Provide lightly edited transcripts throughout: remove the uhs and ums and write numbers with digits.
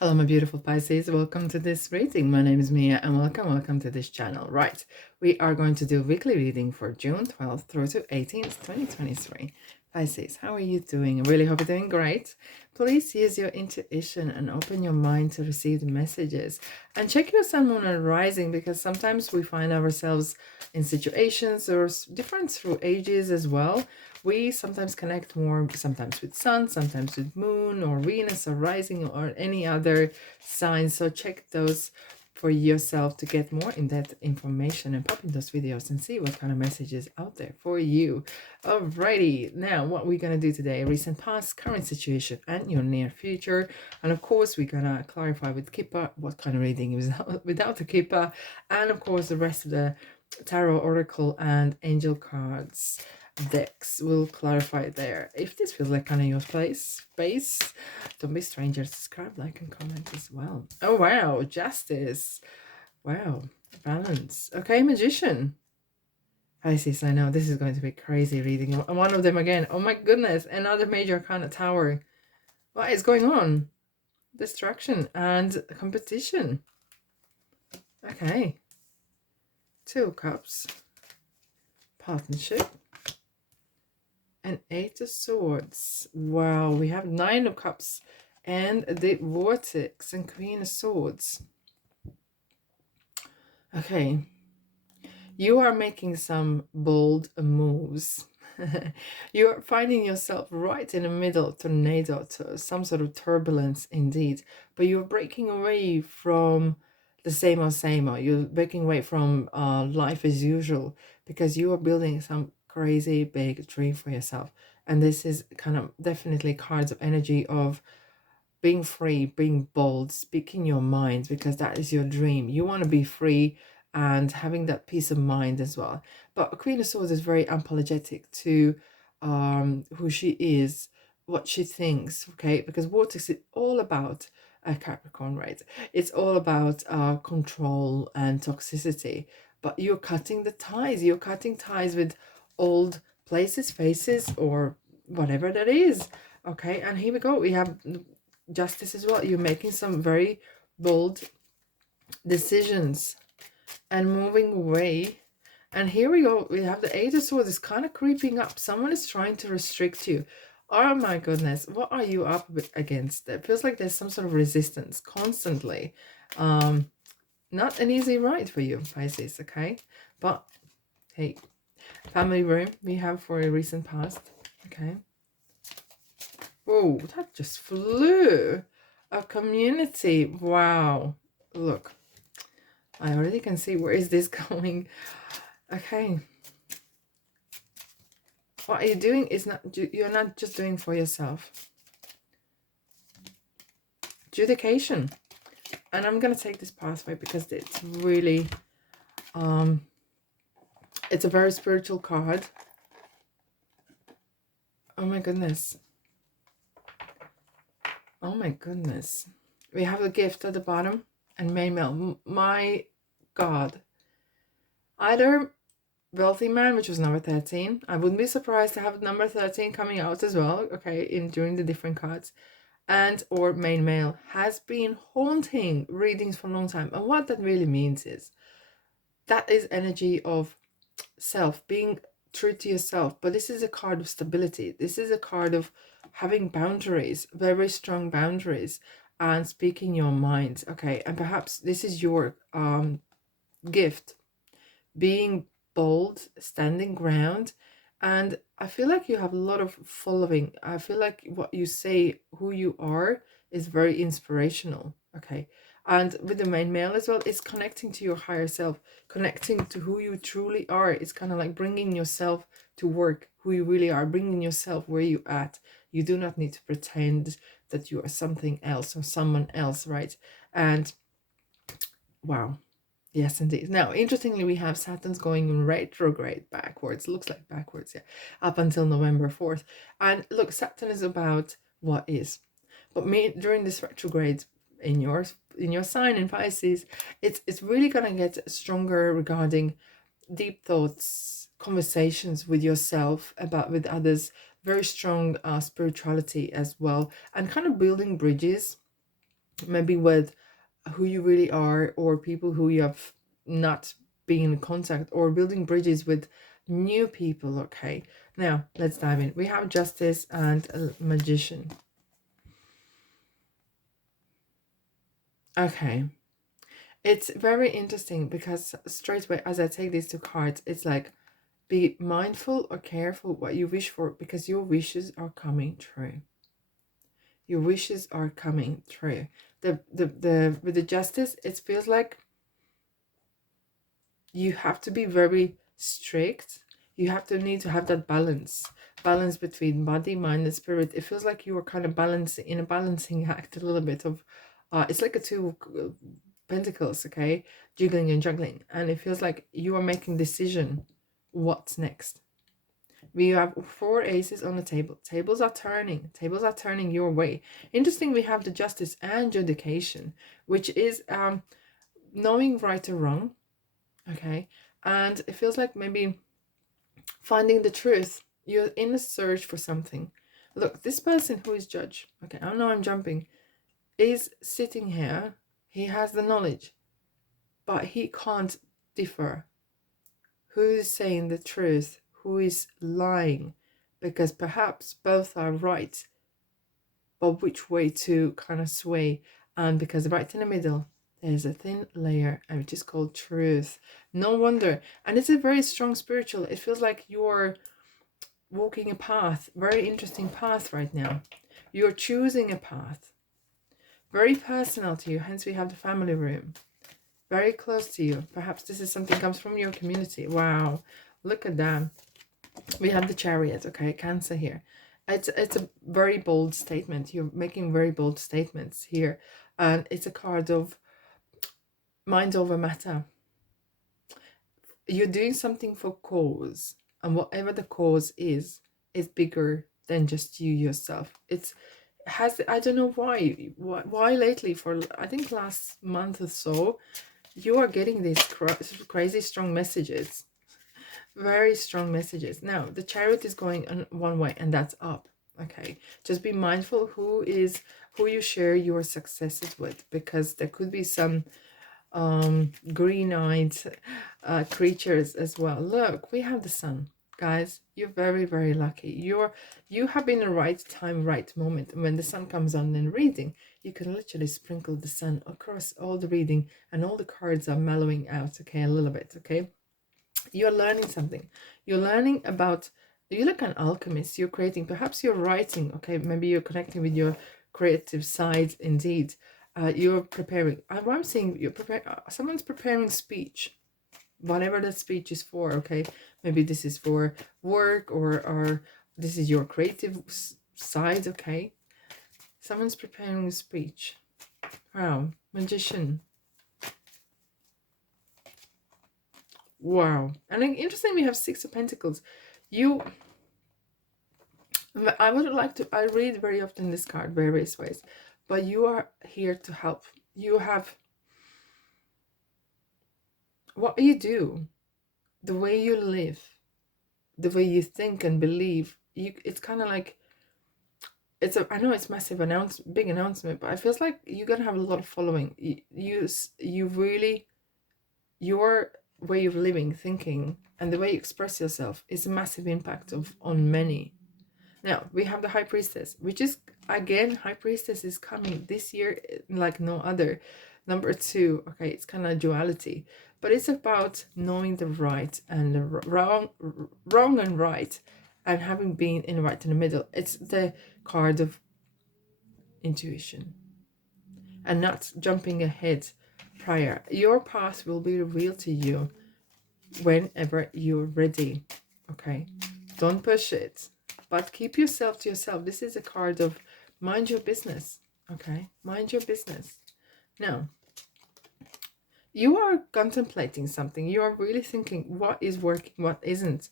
Hello, my beautiful Pisces. Welcome to this reading. My name is Mia and welcome to this channel. Right, we are going to do weekly reading for June 12th through to 18th, 2023. Pisces, how are you doing? I really hope you're doing great. Please use your intuition and open your mind to receive the messages. And check your sun, moon, and rising, because sometimes we find ourselves in situations or different through ages as well. We sometimes connect more, sometimes with sun, sometimes with moon or Venus or rising or any other sign. So check those for yourself to get more in-depth information and pop in those videos and see what kind of messages out there for you. Alrighty, now what we're gonna do today: recent past, current situation, and your near future. And of course, we're gonna clarify with Kippa what kind of reading is without the Kippa, and of course the rest of the tarot, oracle, and angel cards decks will clarify there. If this feels like kind of your space, don't be strangers. Subscribe, like, and comment as well. Oh wow, justice. Wow, balance. Okay, magician. Pisces, I know this is going to be crazy reading. One of them again. Oh my goodness, another major arcana tower. What is going on? Distraction and competition. Okay. Two of Cups. Partnership. And Eight of Swords. Wow, we have Nine of Cups and the Vortex and Queen of Swords. Okay, you are making some bold moves. You are finding yourself right in the middle of tornado, some sort of turbulence indeed, but you're breaking away from the same old. You're breaking away from life as usual, because you are building some crazy big dream for yourself. And this is kind of definitely cards of energy of being free, being bold, speaking your mind, because that is your dream. You want to be free and having that peace of mind as well. But Queen of Swords is very unapologetic to who she is, what she thinks, okay? Because Vortex is all about Capricorn, right? It's all about control and toxicity. But you're cutting the ties. You're cutting ties with old places, faces, or whatever that is. Okay, and here we go. We have Justice as well. You're making some very bold decisions and moving away. And here we go. We have the Eight of Swords. It's kind of creeping up. Someone is trying to restrict you. Oh my goodness. What are you up against? It feels like there's some sort of resistance constantly. Not an easy ride for you, Pisces, okay? But hey, family room we have for a recent past, okay? Oh, that just flew. A community. Wow. Look, I already can see where is this going. Okay. What you're doing is you're not just doing for yourself. Judication. And I'm going to take this pathway because it's really, it's a very spiritual card. Oh my goodness. Oh my goodness. We have a gift at the bottom and mail. My God. Either wealthy man, which was number 13. I wouldn't be surprised to have number 13 coming out as well, okay, during the different cards. And or main male has been haunting readings for a long time. And what that really means is that is energy of self, being true to yourself. But this is a card of stability. This is a card of having boundaries, very strong boundaries, and speaking your mind. Okay, and perhaps this is your gift, being bold, standing ground. And I feel like you have a lot of following. I feel like what you say, who you are, is very inspirational. Okay, and with the main male as well, it's connecting to your higher self, connecting to who you truly are. It's kind of like bringing yourself to work, who you really are, bringing yourself where you at. You do not need to pretend that you are something else or someone else, right? And wow. Yes, indeed. Now, interestingly, we have Saturn's going in retrograde backwards. Looks like backwards, yeah, up until November 4th. And look, Saturn is about what is. But during this retrograde in your sign in Pisces, it's really gonna get stronger regarding deep thoughts, conversations with yourself, with others, very strong spirituality as well, and kind of building bridges maybe with who you really are, or people who you have not been in contact, or building bridges with new people. Okay, now let's dive in. We have Justice and a Magician. Okay, it's very interesting because straight away as I take these two cards, it's like, be mindful or careful what you wish for, because your wishes are coming true. Your wishes are coming true. The with the Justice, it feels like you have to be very strict. You have to need to have that balance between body, mind, and spirit. It feels like you are kind of balancing in a balancing act a little bit of, it's like a two pentacles, okay, jiggling and juggling, and it feels like you are making decision what's next. We have 4 aces on the table. Tables are turning. Tables are turning your way. Interesting, we have the Justice and Judication, which is knowing right or wrong. Okay, and it feels like maybe finding the truth. You're in a search for something. Look, this person who is judge, okay, I know I'm jumping, is sitting here. He has the knowledge, but he can't differ. Who is saying the truth? Who is lying? Because perhaps both are right, but which way to kind of sway? And because right in the middle, there's a thin layer, and which is called truth. No wonder. And it's a very strong spiritual. It feels like you're walking a path, very interesting path right now. You're choosing a path. Very personal to you, hence we have the family room. Very close to you. Perhaps this is something comes from your community. Wow, look at that. We have the Chariot, okay, Cancer here. It's a very bold statement. You're making very bold statements here. And it's a card of mind over matter. You're doing something for cause, and whatever the cause is bigger than just you yourself. It's has, I don't know why lately, for I think last month or so, you are getting these crazy strong messages, very strong messages. Now the Chariot is going on one way, and that's up. Okay, just be mindful who you share your successes with, because there could be some green-eyed creatures as well. Look, we have the Sun. Guys, you're very, very lucky. You have been in the right time, right moment. And when the Sun comes on in reading, you can literally sprinkle the Sun across all the reading, and all the cards are mellowing out, okay, a little bit. Okay, you're learning something. You're learning about, you're like an alchemist. You're creating, perhaps you're writing, okay, maybe you're connecting with your creative side indeed. You're preparing. I'm seeing you're preparing. Someone's preparing speech, whatever that speech is for. Okay, maybe this is for work, or this is your creative side. Okay, someone's preparing a speech. Wow, Magician. Wow, and like, interesting. We have 6 of Pentacles. I would like to. I read very often this card various ways, but you are here to help. You have, what you do, the way you live, the way you think and believe. It's kind of like, I know it's massive big announcement, but it feels like you're gonna have a lot of following. You really, your way of living, thinking, and the way you express yourself is a massive impact on many. Now we have the High Priestess, which is, again, High Priestess is coming this year like no other. Number 2, okay, it's kind of duality, but it's about knowing the right and the wrong and right, and having been in right in the middle. It's the card of intuition and not jumping ahead prior. Your path will be revealed to you whenever you're ready. Okay, don't push it, but keep yourself to yourself. This is a card of mind your business. Okay, mind your business. Now you are contemplating something. You are really thinking what is working, what isn't,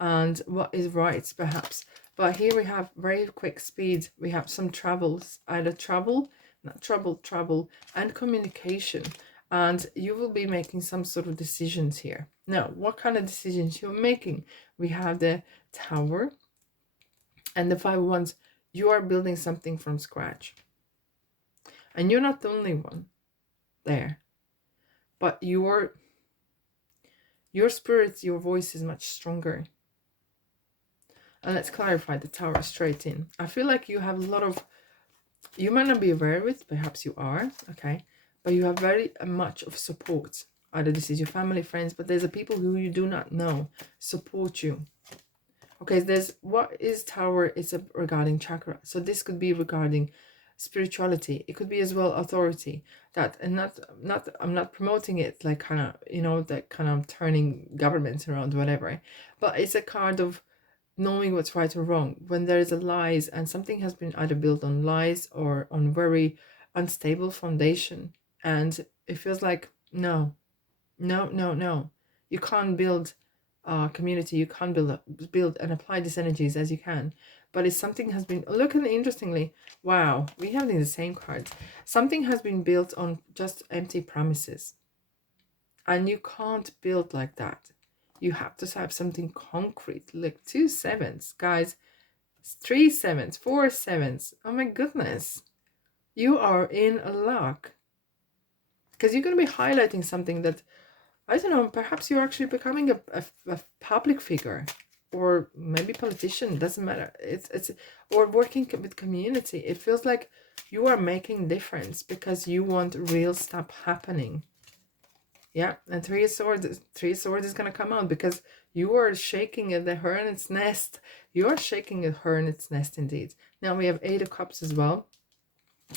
and what is right, perhaps. But here we have very quick speed. We have some travels, either travel, not trouble, and communication. And you will be making some sort of decisions here. Now, what kind of decisions you're making? We have the Tower and the 5 of Wands. You are building something from scratch. And you're not the only one there. But your spirit, your voice is much stronger. And let's clarify the Tower straight in. I feel like you have a lot of, you might not be aware of it, perhaps you are, okay? But you have very much of support. Either this is your family, friends, but there's a people who you do not know support you. Okay, there's, what is Tower? It's regarding chakra. So this could be regarding spirituality. It could be as well authority. That, and not I'm not promoting it like kind of, you know, that kind of turning governments around, whatever. But it's a card of knowing what's right or wrong. When there is a lies and something has been either built on lies or on very unstable foundation, and it feels like no, you can't build a community, you can't build and apply these energies as you can. But if something has been, look at, interestingly, wow, we have in the same cards, something has been built on just empty promises, and you can't build like that. You have to have something concrete. Look, 2 sevens, guys, 3 sevens, 4 sevens. Oh my goodness, you are in luck, because you're going to be highlighting something that, I don't know, perhaps you're actually becoming a public figure, or maybe politician, doesn't matter. It's or working with community. It feels like you are making difference because you want real stuff happening. Yeah, and 3 of Swords, 3 of Swords is going to come out because you are shaking at the hornet's nest. You are shaking at hornet's nest indeed. Now we have 8 of Cups as well.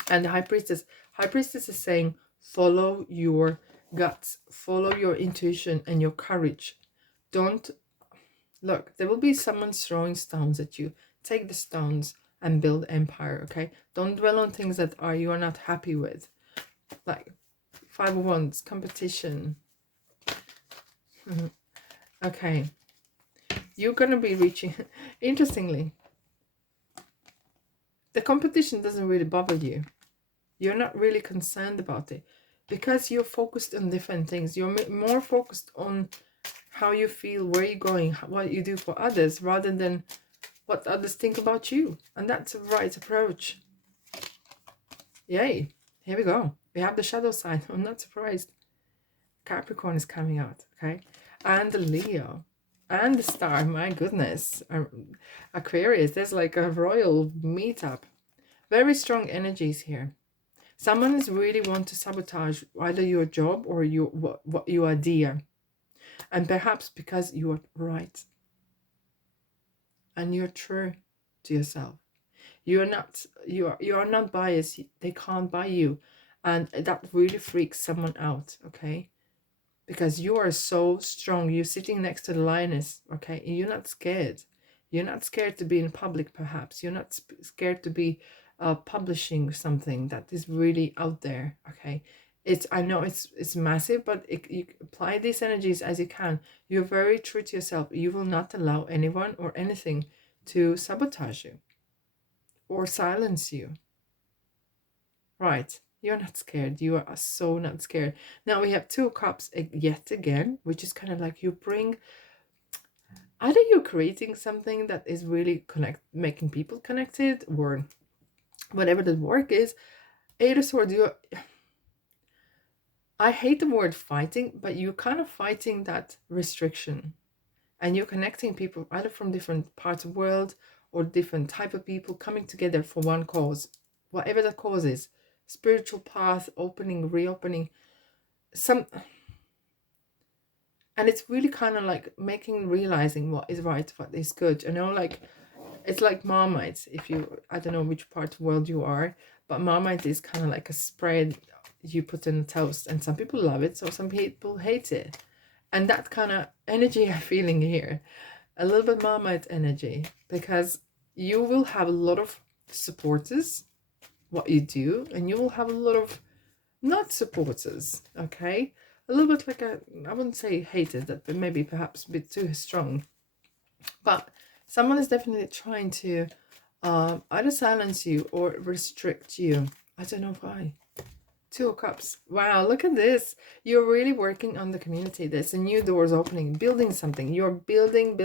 And the High Priestess. High Priestess is saying, follow your guts, follow your intuition and your courage. Don't, look, there will be someone throwing stones at you. Take the stones and build empire, okay? Don't dwell on things that you are not happy with. Like 5 of Wands, competition. Okay. You're going to be reaching, interestingly, the competition doesn't really bother you. You're not really concerned about it because you're focused on different things. You're more focused on how you feel, where you're going, what you do for others, rather than what others think about you. And that's the right approach. Yay. Here we go. We have the shadow sign. I'm not surprised. Capricorn is coming out, okay? And the Leo. And the Star. My goodness. Aquarius. There's like a royal meetup. Very strong energies here. Someone is really want to sabotage either your job or what you are dear. And perhaps because you are right. And you're true to yourself. You are not biased. They can't buy you. And that really freaks someone out, okay? Because you are so strong. You're sitting next to the lioness, okay? And you're not scared. You're not scared to be in public, perhaps. You're not scared to be publishing something that is really out there, okay? I know it's massive, but you apply these energies as you can. You're very true to yourself. You will not allow anyone or anything to sabotage you or silence you. Right. You're not scared. You are so not scared. Now we have 2 cups yet again, which is kind of like you bring, either you're creating something that is really making people connected, or whatever the work is. 8 of Swords, I hate the word fighting, but you're kind of fighting that restriction. And you're connecting people either from different parts of the world or different type of people coming together for one cause. Whatever that cause is. Spiritual path, opening, reopening. And it's really kind of like realizing what is right, what is good. You know, like, it's like Marmite. I don't know which part of the world you are, but Marmite is kind of like a spread you put in a toast, and some people love it, so some people hate it. And that kind of energy I'm feeling here, a little bit Marmite energy, because you will have a lot of supporters, what you do, and you will have a lot of not supporters, okay? A little bit like I wouldn't say hated, that maybe perhaps a bit too strong, but someone is definitely trying to either silence you or restrict you. I don't know why. 2 of Cups. Wow, look at this. You're really working on the community. There's a new doors opening, building something. You're building.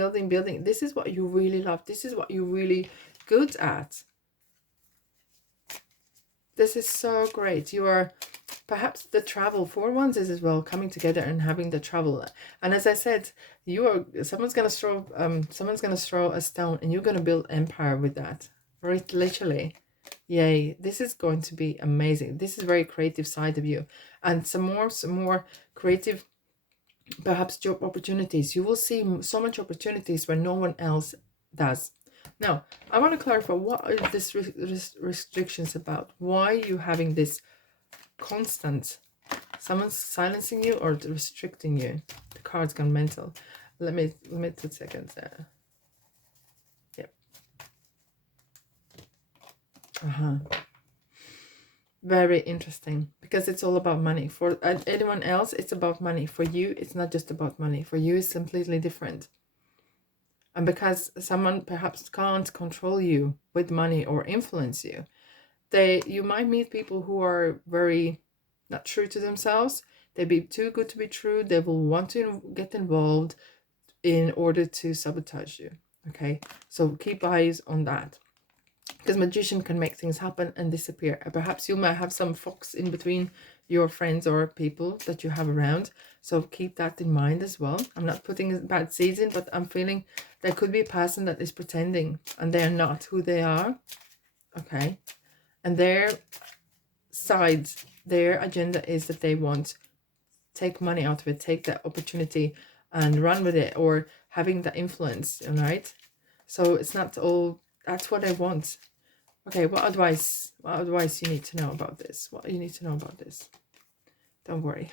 This is what you really love. This is what you're really good at. This is so great. You are perhaps the travel for once is as well coming together and having the travel. And as I said, someone's gonna throw a stone and you're gonna build empire with that. Right, literally. Yay, this is going to be amazing. This is very creative side of you. And some more creative, perhaps job opportunities. You will see so much opportunities where no one else does. Now, I want to clarify, what are these restrictions about? Why are you having this constant, someone's silencing you or restricting you? The card's gone mental. Let me 2 seconds there. Yep. Very interesting, because it's all about money. For anyone else, it's about money. For you, it's not just about money. For you, it's completely different. And because someone perhaps can't control you with money or influence you, you might meet people who are very not true to themselves. They'd be too good to be true. They will want to get involved in order to sabotage you. Okay, so keep eyes on that, because magician can make things happen and disappear. Perhaps you might have some fox in between your friends or people that you have around, so keep that in mind as well. I'm not putting bad seeds in, but I'm feeling there could be a person that is pretending and they're not who they are. Okay, and their agenda is that they want to take money out of it, take that opportunity and run with it, or having that influence. All right, so it's not all that's what I want. Okay, what advice you need to know about this? What you need to know about this? Don't worry.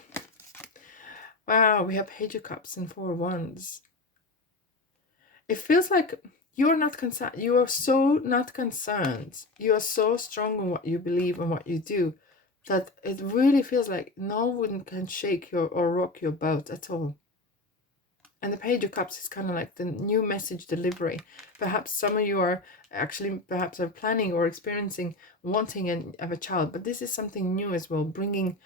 Wow, we have Page of Cups and 4 Wands. It feels like you're not concerned. You are so not concerned. You are so strong in what you believe and what you do that it really feels like no one can shake your or rock your boat at all. And the Page of Cups is kind of like the new message delivery. Perhaps some of you are actually perhaps are planning or experiencing wanting and have a child, but this is something new as well, bringing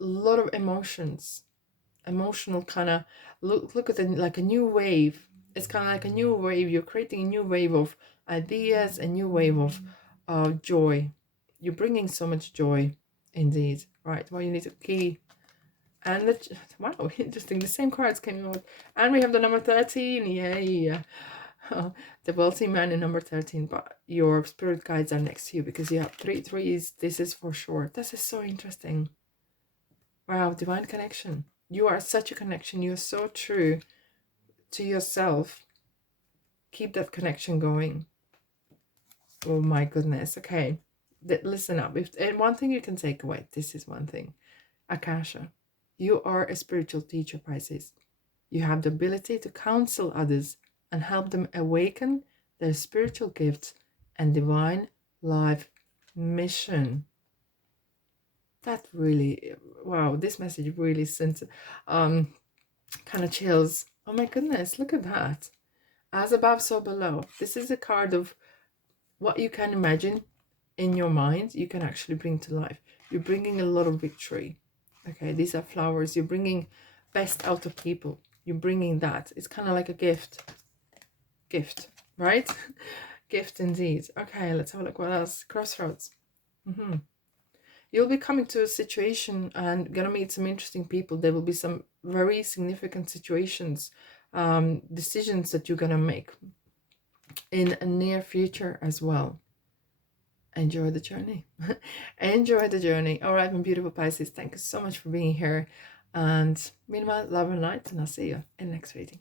a lot of emotional kind of look at it like a new wave. It's kind of like a new wave. You're creating a new wave of ideas, a new wave of joy. You're bringing so much joy, indeed. Right. Well, you need a key. And wow, interesting. The same cards came out, and we have the number 13. Yay! The wealthy man in number 13. But your spirit guides are next to you because you have 3 threes. This is for sure. This is so interesting. Wow, divine connection. You are such a connection. You're so true to yourself. Keep that connection going. Oh my goodness. Okay, listen up. And one thing you can take away. This is one thing. Akasha. You are a spiritual teacher, Pisces. You have the ability to counsel others and help them awaken their spiritual gifts and divine life mission. That really, wow, this message really sent kind of chills. Oh my goodness, look at that. As above, so below. This is a card of what you can imagine in your mind, you can actually bring to life. You're bringing a lot of victory. Okay, these are flowers. You're bringing best out of people. You're bringing that. It's kind of like a gift. Gift, right? Gift indeed. Okay, let's have a look. What else? Crossroads. You'll be coming to a situation and gonna meet some interesting people. There will be some very significant situations, decisions that you're gonna make in a near future as well. Enjoy the journey. Enjoy the journey. All right, my beautiful Pisces, thank you so much for being here. And meanwhile, love and light, and I'll see you in the next reading.